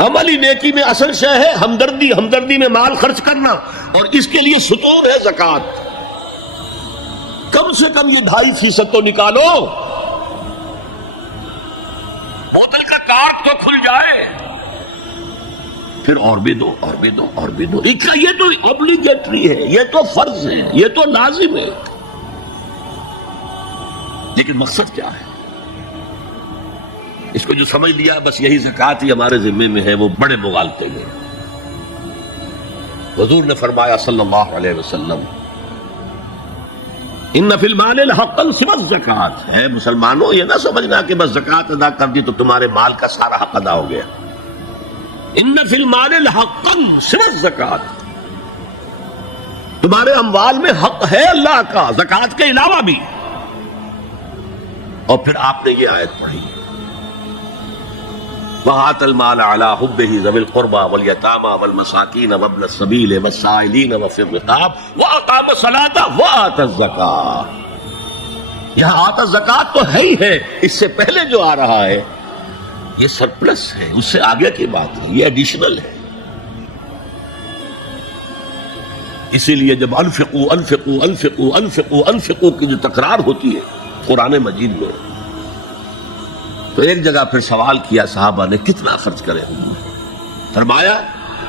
عملی نیکی میں اصل شے ہے ہمدردی، ہمدردی میں مال خرچ کرنا، اور اس کے لیے ستون ہے زکوٰۃ۔ کم سے کم یہ 2.5% تو نکالو، بوتل کا کارک تو کھل جائے، پھر اور بھی دو اور بھی دو اور بھی دو۔ یہ تو obligatory ہے، یہ تو فرض ہے، یہ تو لازم ہے، لیکن مقصد کیا ہے؟ اس کو جو سمجھ لیا بس یہی زکوٰۃ ہی ہمارے ذمے میں ہے، وہ بڑے مغالطے میں۔ حضور نے فرمایا صلی اللہ علیہ وسلم، ان فی المال حقا سوى الزکوٰۃ، ہے مسلمانوں یہ نہ سمجھنا کہ بس زکوٰۃ ادا کر دی تو تمہارے مال کا سارا حق ادا ہو گیا۔ ان فی المال حقا سوى الزکوٰۃ، تمہارے اموال میں حق ہے اللہ کا زکوٰۃ کے علاوہ بھی۔ اور پھر آپ نے یہ آیت پڑھی، وَآتَى الْمَالَ عَلَىٰ حُبِّهِ ذَوِي الْقُرْبَىٰ وَالْيَتَامَىٰ وَالْمَسَاكِينَ وَابْنَ السَّبِيلِ وَالسَّائِلِينَ وَفِي الرِّقَابِ وَأَقَامَ الصَّلَاةَ وَآتَى الزَّكَاةَ۔ یہاں آتا زکوٰۃ تو ہے ہی ہے، اس سے پہلے جو آ رہا ہے یہ سرپلس ہے، اس سے آگے کی بات ہے، یہ ایڈیشنل ہے۔ اسی لیے جب انفقوا انفقوا انفقوا انفقوا انفقوا کی جو تکرار ہوتی ہے قرآن مجید میں، تو ایک جگہ پھر سوال کیا صحابہ نے کتنا خرچ کریں؟ فرمایا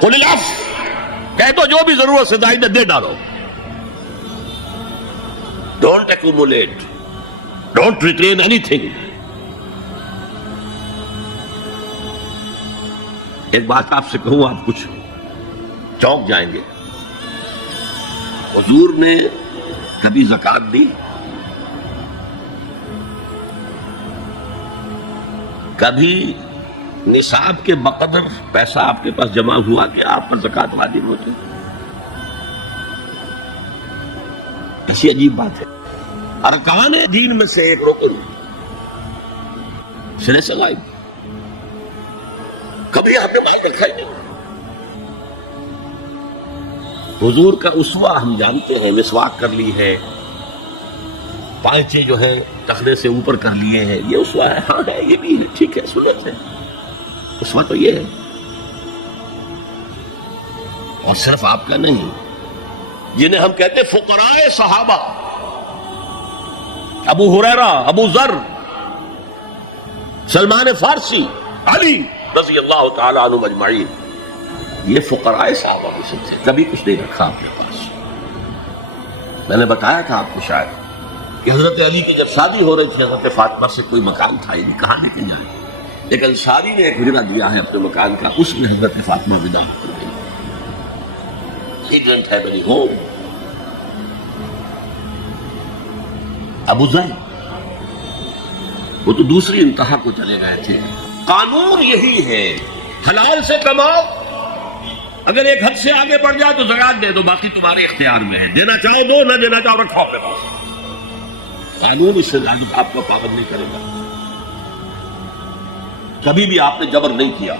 قل العفو، کہہ دو جو بھی ضرورت سے زائد دے ڈالو، don't accumulate, don't retain any thing. ایک بات آپ سے کہوں، آپ کچھ چونک جائیں گے، حضور نے کبھی زکوٰۃ دی؟ کبھی نصاب کے بقدر پیسہ آپ کے پاس جمع ہوا کہ آپ پر زکوٰۃ واجب ہوتی؟ ایسی عجیب بات ہے۔ ارکان دین میں سے ایک رکن سرے سے غائب، کبھی آپ نے مال رکھا ہی نہیں۔ حضور کا اسوہ ہم جانتے ہیں، مسواک کر لی ہے، پائچے جو ہے ٹخنے سے اوپر کر لیے ہیں، یہ اسوہ ہے، ہاں ہے، یہ بھی ہے، ٹھیک ہے، سنت ہے، اسوہ تو یہ ہے۔ اور صرف آپ کا نہیں، جنہیں ہم کہتے فقراء صحابہ، ابو ہریرہ، ابو ذر، سلمان فارسی، علی رضی اللہ تعالی عنہ اجمعین، یہ فقراء صحابہ میں سے تھے، کبھی کچھ نہیں رکھا آپ کے پاس۔ میں نے بتایا تھا آپ کو شاید کہ حضرت علی کی جب شادی ہو رہی تھی حضرت فاطمہ سے کوئی مکان تھا ہی نہیں، کہاں لے کے جائیں؟ ایک انصاری نے ایک ہجرہ دیا ہے اپنے مکان کا، اس میں حضرت فاطمہ ودا کر گئی۔ He didn't have any home۔ ابو ذر وہ تو دوسری انتہا کو چلے گئے تھے۔ قانون یہی ہے، حلال سے کماؤ، اگر ایک حد سے آگے بڑھ جائے تو زکوٰۃ دے دو، باقی تمہارے اختیار میں ہے، دینا چاہو دو، نہ دینا چاہو رکھو اپنے پاس۔ قانون اس سے زیادہ آپ کو پابند نہیں کرے گا۔ کبھی بھی آپ نے جبر نہیں کیا،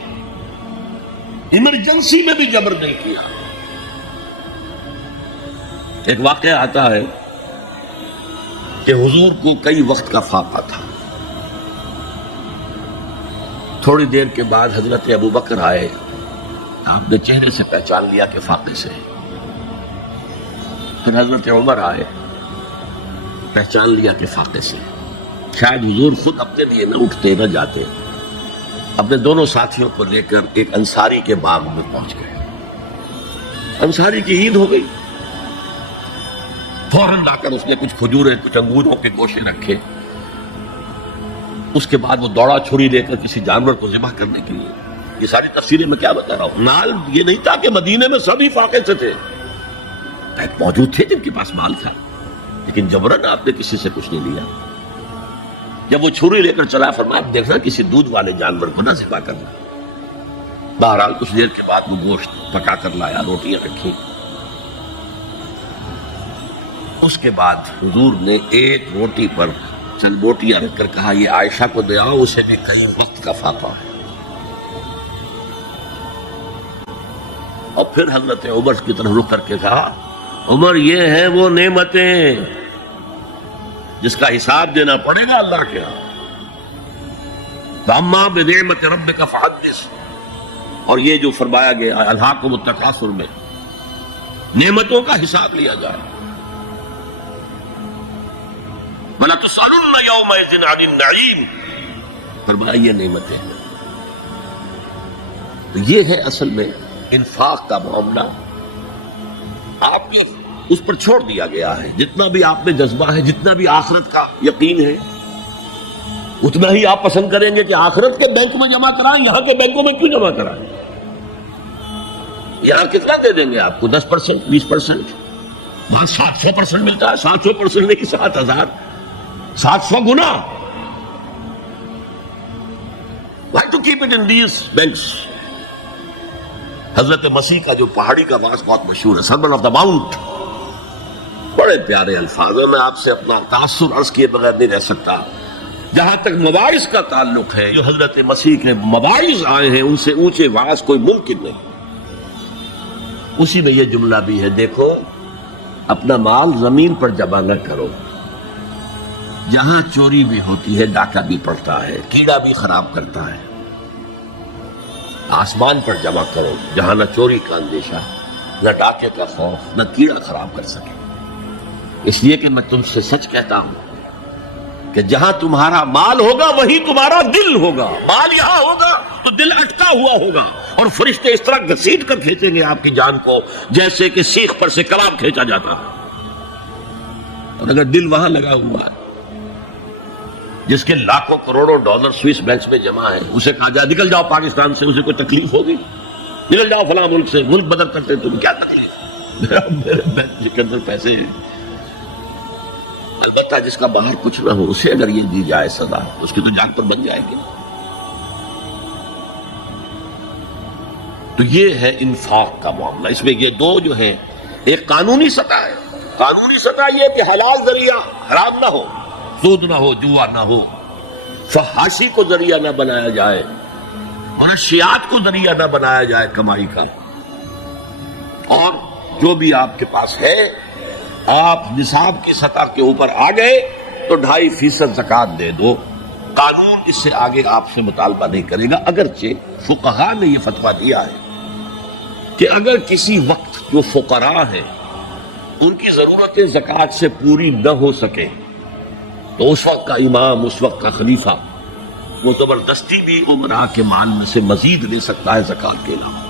ایمرجنسی میں بھی جبر نہیں کیا۔ ایک واقعہ آتا ہے کہ حضور کو کئی وقت کا فاقہ تھا، تھوڑی دیر کے بعد حضرت ابو بکر آئے، آپ نے چہرے سے پہچان لیا کہ فاقے سے۔ پھر حضرت عمر آئے، پہچان لیا کہ فاقے سے۔ شاید حضور خود اپنے لیے نہ اٹھتے نہ جاتے، اپنے دونوں ساتھیوں کو لے کر ایک انصاری کے باغ میں پہنچ گئے۔ انصاری کی عید ہو گئی، فوراً لا کر اس نے کچھ کھجوریں، کچھ انگوروں کے گوشے رکھے۔ اس کے بعد وہ دوڑا چھری لے کر کسی جانور کو ذبح کرنے کے لیے۔ یہ ساری تفصیلیں میں کیا بتا رہا ہوں۔ مال یہ نہیں تھا کہ مدینے میں سبھی فاقے سے تھے، موجود تھے جن کے پاس مال تھا، لیکن جبرن آپ نے کسی سے کچھ نہیں لیا۔ جب وہ چھری لے کر چلا، فرمایا دیکھنا کسی دودھ والے جانور کو نہ ذبح کرنا۔ بہرحال کچھ دیر کے بعد وہ گوشت پکا کر لایا، روٹیاں رکھی۔ اس کے بعد حضور نے ایک روٹی پر چند بوٹیاں رکھ کر کہا یہ عائشہ کو دے آؤ، اسے بھی کئی وقت کا فاقہ ہے۔ اور پھر حضرت عمر کی طرف رخ کر کے کہا عمر یہ ہیں وہ نعمتیں جس کا حساب دینا پڑے گا اللہ کے ہاں۔ فَأَمَّا بِنِعْمَةِ رَبِّكَ فَحَدِّثْ، اور یہ جو فرمایا گیا الہاکم التکاثر میں نعمتوں کا حساب لیا جائے. وَلَتُسْأَلُنَّ يَوْمَئِذٍ عَنِ النَّعِيمِ، فرمایا یہ نعمتیں ہیں. تو یہ ہے اصل میں انفاق کا معاملہ. آپ نے اس پر چھوڑ دیا گیا ہے. جتنا بھی آپ میں جذبہ ہے، جتنا بھی آخرت کا یقین ہے، اتنا ہی آپ پسند کریں گے کہ آخرت کے بینک میں جمع کرائیں، یہاں کے بینکوں میں کیوں جمع کرائیں؟ یہاں کتنا دے دیں گے آپ کو؟ 10%، 20%. وہاں 700% ملتا ہے. 700% نہیں، 7000، 700 گنا. Why to keep it in these banks؟ حضرت مسیح کا جو پہاڑی کا واقعہ بہت مشہور ہے، سرمن آف دا ماؤنٹ. بڑے پیارے الفاظ ہیں. میں آپ سے اپنا تاثر عرض کیے بغیر نہیں رہ سکتا. جہاں تک مواعظ کا تعلق ہے، جو حضرت مسیح کے مواعظ آئے ہیں ان سے اونچے واعظ کوئی ممکن نہیں. اسی میں یہ جملہ بھی ہے، دیکھو اپنا مال زمین پر جمع نہ کرو. جہاں چوری بھی ہوتی ہے ڈاکہ بھی پڑتا ہے، کیڑا بھی خراب کرتا ہے. آسمان پر جمع کرو جہاں نہ چوری کا اندیشہ، نہ ڈاکے کا خوف، نہ کیڑا خراب کر سکے. اس لیے کہ میں تم سے سچ کہتا ہوں کہ جہاں تمہارا مال ہوگا وہی تمہارا دل ہوگا. مال یہاں ہوگا تو دل اٹکا ہوا ہوگا، اور فرشتے اس طرح گھسیٹ کر کھینچیں گے آپ کی جان کو جیسے کہ سیخ پر سے کباب کھینچا جاتا ہے. اور اگر دل وہاں لگا ہوا ہے، جس کے لاکھوں کروڑوں ڈالر سوئس بینکس میں جمع ہے، اسے کہا جائے نکل جاؤ پاکستان سے، اسے کوئی تکلیف ہوگی؟ نکل جاؤ فلاں ملک سے، ملک بدل کرتے تمہیں کیا تکلیف؟ میرے بینک کے اندر پیسے. البتہ جس کا باہر کچھ نہ ہو اسے اگر یہ دی جائے سزا، اس کی تو جان پر بن جائے گی. تو یہ ہے انفاق کا معاملہ. اس میں یہ دو جو ہیں، ایک قانونی سطح ہے. قانونی سطح یہ کہ حلال ذریعہ حرام نہ ہو، سود نہ ہو، جوا نہ ہو، فحاشی کو ذریعہ نہ بنایا جائے، منشیات کو ذریعہ نہ بنایا جائے کمائی کا. اور جو بھی آپ کے پاس ہے، آپ نصاب کی سطح کے اوپر آ گئے تو 2.5% زکوٰۃ دے دو. قانون اس سے آگے آپ سے مطالبہ نہیں کرے گا. اگرچہ فقہاء نے یہ فتویٰ دیا ہے کہ اگر کسی وقت جو فقراء ہیں ان کی ضرورتیں زکوٰۃ سے پوری نہ ہو سکے تو اس وقت کا امام، اس وقت کا خلیفہ وہ زبردستی بھی عمراء کے مال میں سے مزید لے سکتا ہے زکوٰۃ کے علاوہ.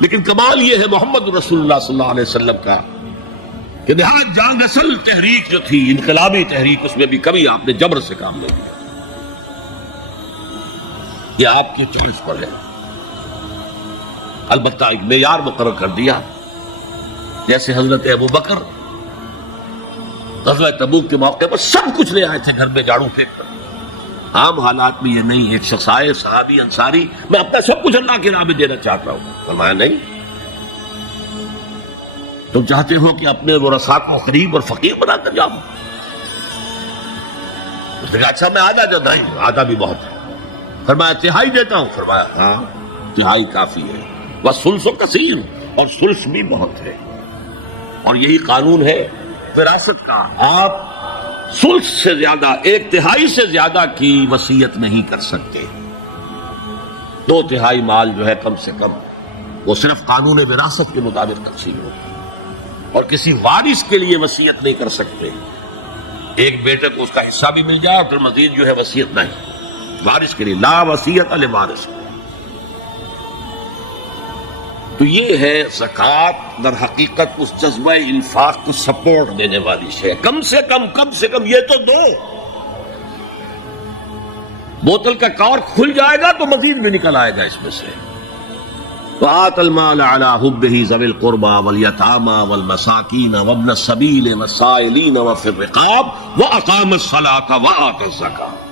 لیکن کمال یہ ہے محمد رسول اللہ صلی اللہ علیہ وسلم کا کہ نہایت جان اصل تحریک جو تھی، انقلابی تحریک، اس میں بھی کبھی آپ نے جبر سے کام نہیں لیا. یہ آپ کے چوائس پر ہے. البتہ ایک معیار مقرر کر دیا، جیسے حضرت ابو بکر غزوہ تبوک کے موقع پر سب کچھ لے آئے تھے گھر میں جھاڑو پھینک کر. عام حالات میں یہ نہیں. ایک شخص آئے، صحابی انصاری، میں اپنا سب کچھ اللہ کی راہ میں دینا چاہتا ہوں. فرمایا نہیں، تم چاہتے ہو کہ اپنے ورثاء کو قریب اور فقیر بنا کر جاؤ؟ اس نے کہا اچھا میں آدھا جو نہیں، آدھا بھی بہت ہے. فرمایا تہائی دیتا ہوں. فرمایا ہاں تہائی کافی ہے. وَالثُلُثُ کثیر، اور ثلث بھی بہت ہے. اور یہی قانون ہے وراثت کا. آپ ثلث سے زیادہ، 1/3 سے زیادہ کی وصیت نہیں کر سکتے. 2/3 مال جو ہے کم سے کم وہ صرف قانون وراثت کے مطابق تقسیم ہوگی، اور کسی وارث کے لیے وصیت نہیں کر سکتے. ایک بیٹے کو اس کا حصہ بھی مل جائے اور پھر مزید جو ہے وصیت نہیں. وارث کے لیے لا وصیت لوارث. تو یہ ہے زکوٰۃ در حقیقت اس جذبہ انفاق کو سپورٹ دینے والی شے. کم سے کم یہ تو دو. بوتل کا کارک کھل جائے گا تو مزید بھی نکل آئے گا اس میں سے. وآت المال على حبه ذوي القربى واليتامى والمساكين وابن السبيل والسائلين وفي الرقاب وأقام الصلاة وآتى الزكاة.